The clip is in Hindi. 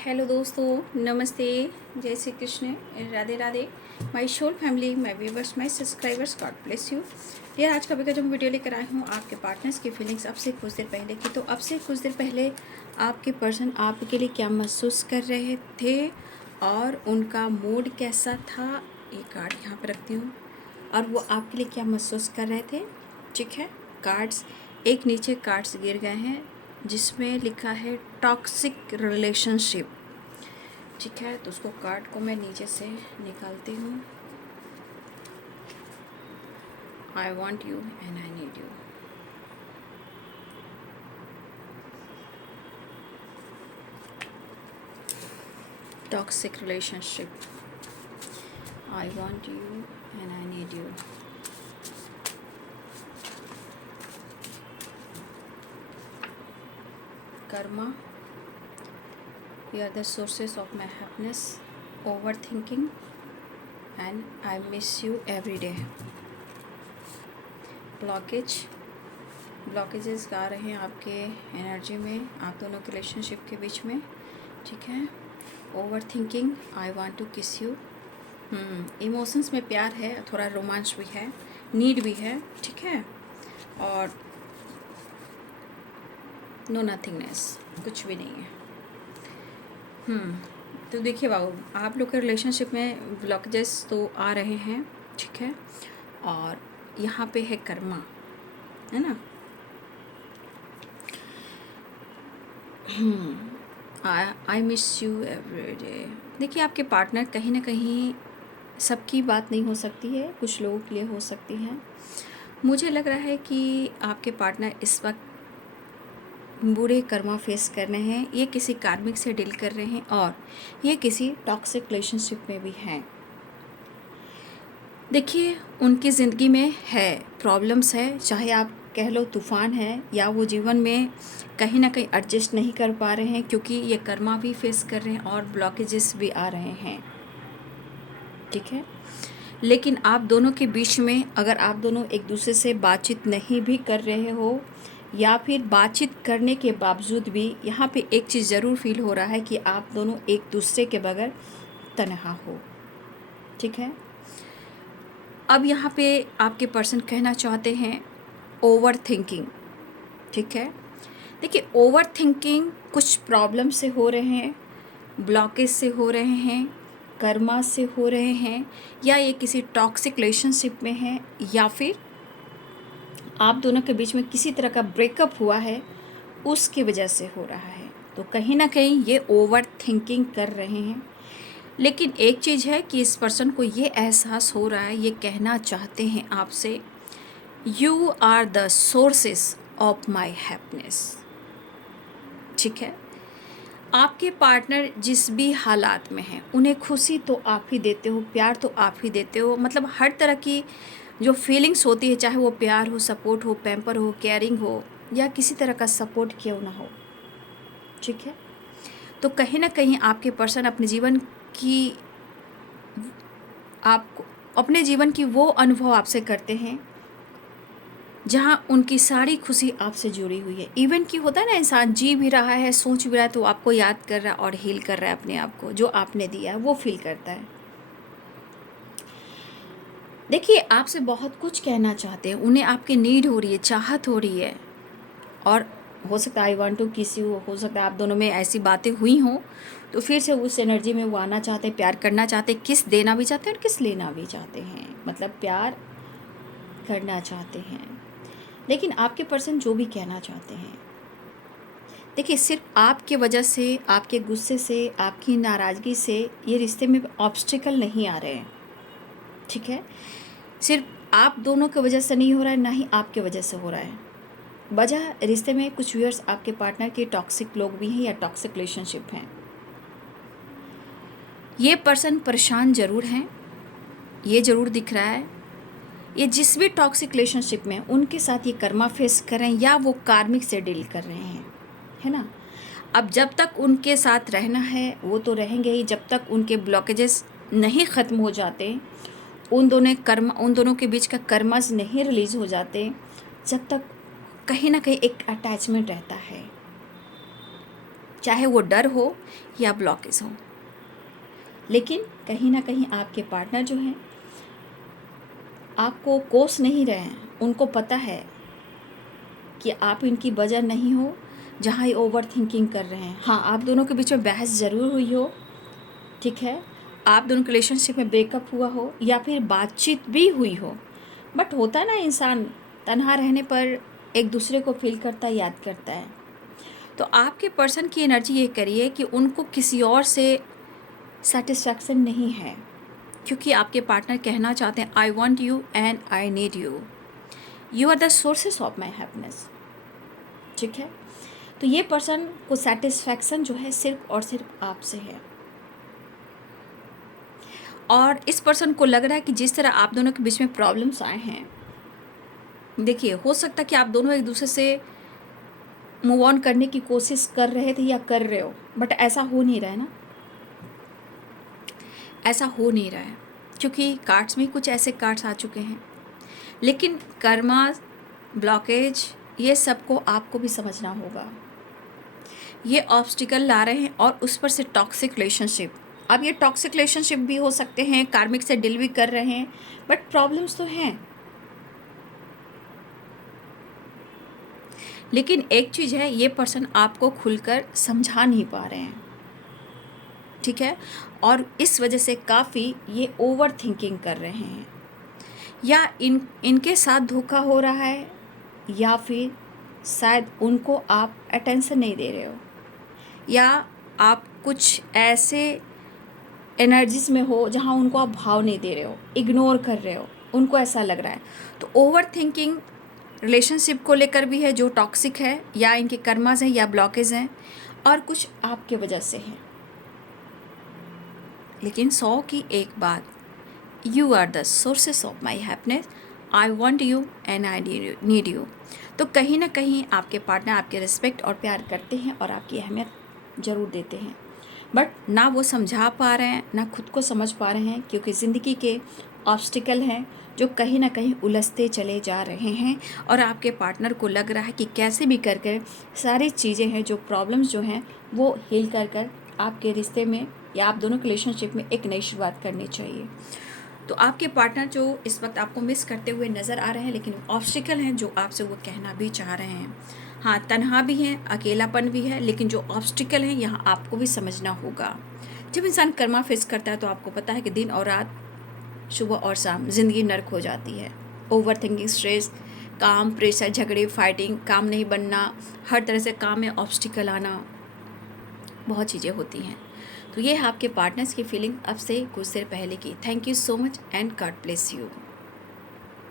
हेलो दोस्तों, नमस्ते, जय Shri Krishna, Radhe Radhe. My soul family, my viewers, my subscribers, God bless you. यार आज का भी जो मैं वीडियो लेकर आई हूँ आपके पार्टनर्स की फीलिंग्स अब से कुछ देर पहले की। तो अब से कुछ देर पहले आपके पर्सन आपके लिए क्या महसूस कर रहे थे और उनका मूड कैसा था, ये कार्ड यहाँ पर रखती हूँ। और वो आपके लिए क्या महसूस कर रहे थे, ठीक है। कार्ड्स एक नीचे कार्ड्स गिर गए हैं जिसमें लिखा है टॉक्सिक रिलेशनशिप, ठीक है। तो उसको कार्ड को मैं नीचे से निकालती हूँ। आई want you and I need you. Toxic relationship, I want you and I need you. Karma, you are the sources of my happiness, overthinking and I miss you every day. Blockages आ रहे हैं आपके एनर्जी में, आप दोनों के रिलेशनशिप के बीच में, ठीक है। Over thinking, I want to kiss you. Emotions में प्यार है, थोड़ा रोमांस भी है, नीड भी है, ठीक है। और नो नथिंगनेस, कुछ भी नहीं है। तो देखिए बाबू, आप लोग के रिलेशनशिप में ब्लॉकेजेस तो आ रहे हैं, ठीक है। और यहाँ पे है कर्मा, है ना। I miss you every day. देखिए आपके पार्टनर कहीं ना कहीं, सबकी बात नहीं हो सकती है, कुछ लोगों के लिए हो सकती है। मुझे लग रहा है कि आपके पार्टनर इस वक्त बुरे कर्मा फेस कर रहे हैं, ये किसी कार्मिक से डील कर रहे हैं और ये किसी टॉक्सिक रिलेशनशिप में भी हैं। देखिए उनकी ज़िंदगी में है प्रॉब्लम्स है, चाहे आप कह लो तूफ़ान है, या वो जीवन में कहीं ना कहीं एडजस्ट नहीं कर पा रहे हैं क्योंकि ये कर्मा भी फेस कर रहे हैं और ब्लॉकेजेस भी आ रहे हैं, ठीक है। लेकिन आप दोनों के बीच में अगर आप दोनों एक दूसरे से बातचीत नहीं भी कर रहे हो या फिर बातचीत करने के बावजूद भी यहाँ पे एक चीज़ ज़रूर फील हो रहा है कि आप दोनों एक दूसरे के बगैर तन्हा हो, ठीक है। अब यहाँ पे आपके पर्सन कहना चाहते हैं ओवर थिंकिंग, ठीक है। देखिए ओवर थिंकिंग कुछ प्रॉब्लम से हो रहे हैं, ब्लॉकेज से हो रहे हैं, कर्मा से हो रहे हैं, या ये किसी टॉक्सिक रिलेशनशिप में है, या फिर आप दोनों के बीच में किसी तरह का ब्रेकअप हुआ है उसकी वजह से हो रहा है। तो कहीं ना कहीं ये ओवर थिंकिंग कर रहे हैं। लेकिन एक चीज़ है कि इस पर्सन को ये एहसास हो रहा है, ये कहना चाहते हैं आपसे, you are the sources of my happiness, ठीक है। आपके पार्टनर जिस भी हालात में हैं उन्हें खुशी तो आप ही देते हो, प्यार तो आप ही देते हो, मतलब हर तरह की जो फीलिंग्स होती है, चाहे वो प्यार हो, सपोर्ट हो, पैम्पर हो, केयरिंग हो, या किसी तरह का सपोर्ट क्यों ना हो, ठीक है। तो कहीं ना कहीं आपके पर्सन अपने जीवन की वो अनुभव आपसे करते हैं जहाँ उनकी सारी खुशी आपसे जुड़ी हुई है। इवन कि होता है ना, इंसान जी भी रहा है, सोच भी रहा है, तो आपको याद कर रहा है और हील कर रहा है अपने आप को, जो आपने दिया है वो फील करता है। देखिए आपसे बहुत कुछ कहना चाहते हैं, उन्हें आपकी नीड हो रही है, चाहत हो रही है, और हो सकता है I want to kiss you, हो सकता है आप दोनों में ऐसी बातें हुई हों तो फिर से उस एनर्जी में वो आना चाहते हैं, प्यार करना चाहते हैं, किस देना भी चाहते हैं और किस लेना भी चाहते हैं, मतलब प्यार करना चाहते हैं। लेकिन आपके पर्सन जो भी कहना चाहते हैं, देखिए सिर्फ आपके वजह से, आपके गुस्से से, आपकी नाराज़गी से ये रिश्ते में ऑब्स्टिकल नहीं आ रहे हैं, ठीक है। सिर्फ आप दोनों की वजह से नहीं हो रहा है, ना ही आपके वजह से हो रहा है। वजह रिश्ते में कुछ व्यूअर्स आपके पार्टनर के टॉक्सिक लोग भी हैं या टॉक्सिक रिलेशनशिप हैं। ये पर्सन परेशान ज़रूर हैं, ये ज़रूर दिख रहा है। ये जिस भी टॉक्सिक रिलेशनशिप में उनके साथ ये कर्मा फेस कर रहे हैं या वो कार्मिक से डील कर रहे हैं, है ना। अब जब तक उनके साथ रहना है वो तो रहेंगे ही, जब तक उनके ब्लॉकेजेस नहीं ख़त्म हो जाते, उन दोनों के बीच का कर्मास नहीं रिलीज़ हो जाते, जब तक कहीं ना कहीं एक अटैचमेंट रहता है। चाहे वो डर हो या ब्लॉकेज हो। लेकिन कहीं ना कहीं आपके पार्टनर जो हैं आपको कोस नहीं रहे हैं, उनको पता है कि आप इनकी वजह नहीं हो जहाँ ये ओवर थिंकिंग कर रहे हैं। हाँ, आप दोनों के बीच में बहस ज़रूर हुई हो, ठीक है, आप दोनों के रिलेशनशिप में ब्रेकअप हुआ हो या फिर बातचीत भी हुई हो, बट होता ना इंसान तन्हा रहने पर एक दूसरे को फील करता है, याद करता है। तो आपके पर्सन की एनर्जी ये करिए कि उनको किसी और से सेटिस्फैक्शन नहीं है, क्योंकि आपके पार्टनर कहना चाहते हैं I want you and I need you, you are the sources of my happiness, ठीक है। तो ये पर्सन को सेटिस्फैक्शन जो है सिर्फ और सिर्फ आपसे है। और इस पर्सन को लग रहा है कि जिस तरह आप दोनों के बीच में प्रॉब्लम्स आए हैं, देखिए हो सकता है कि आप दोनों एक दूसरे से मूव ऑन करने की कोशिश कर रहे थे या कर रहे हो, बट ऐसा हो नहीं रहा है ना, ऐसा हो नहीं रहा है, क्योंकि कार्ड्स में कुछ ऐसे कार्ड्स आ चुके हैं। लेकिन कर्मा, ब्लॉकेज, ये सबको आपको भी समझना होगा। ये ऑब्स्टिकल ला रहे हैं और उस पर से टॉक्सिक रिलेशनशिप। अब ये टॉक्सिक रिलेशनशिप भी हो सकते हैं, कार्मिक से डील भी कर रहे हैं, बट प्रॉब्लम्स तो हैं। लेकिन एक चीज़ है, ये पर्सन आपको खुलकर समझा नहीं पा रहे हैं, ठीक है, और इस वजह से काफ़ी ये ओवर थिंकिंग कर रहे हैं, या इनके साथ धोखा हो रहा है, या फिर शायद उनको आप अटेंशन नहीं दे रहे हो, या आप कुछ ऐसे एनर्जीज में हो जहाँ उनको आप भाव नहीं दे रहे हो, इग्नोर कर रहे हो, उनको ऐसा लग रहा है। तो ओवर थिंकिंग रिलेशनशिप को लेकर भी है जो टॉक्सिक है, या इनके कर्मास हैं या ब्लॉकेज हैं, और कुछ आपके वजह से है। लेकिन 100 की एक बात, you are the sources of my happiness, I want you and I need you. तो कहीं ना कहीं आपके पार्टनर आपके रिस्पेक्ट और प्यार करते हैं और आपकी अहमियत ज़रूर देते हैं, बट ना वो समझा पा रहे हैं, ना खुद को समझ पा रहे हैं, क्योंकि ज़िंदगी के ऑब्स्टिकल हैं जो कहीं ना कहीं उलझते चले जा रहे हैं। और आपके पार्टनर को लग रहा है कि कैसे भी कर कर सारी चीज़ें हैं, जो प्रॉब्लम्स जो हैं वो हील कर कर आपके रिश्ते में या आप दोनों के रिलेशनशिप में एक नई शुरुआत करनी चाहिए। तो आपके पार्टनर जो इस वक्त आपको मिस करते हुए नज़र आ रहे हैं, लेकिन ऑब्स्टिकल हैं जो आपसे वो कहना भी चाह रहे हैं। हाँ, तन्हा भी हैं, अकेलापन भी है, लेकिन जो ऑब्स्टिकल हैं यहाँ आपको भी समझना होगा। जब इंसान कर्मा फेस करता है तो आपको पता है कि दिन और रात, सुबह और शाम ज़िंदगी नर्क हो जाती है। ओवर थिंकिंग, स्ट्रेस, काम, प्रेशर, झगड़े, फाइटिंग, काम नहीं बनना, हर तरह से काम में ऑब्स्टिकल आना, बहुत चीज़ें होती हैं। तो ये है आपके पार्टनर्स की फीलिंग अब से कुछ देर पहले की। Thank you so much and God bless you.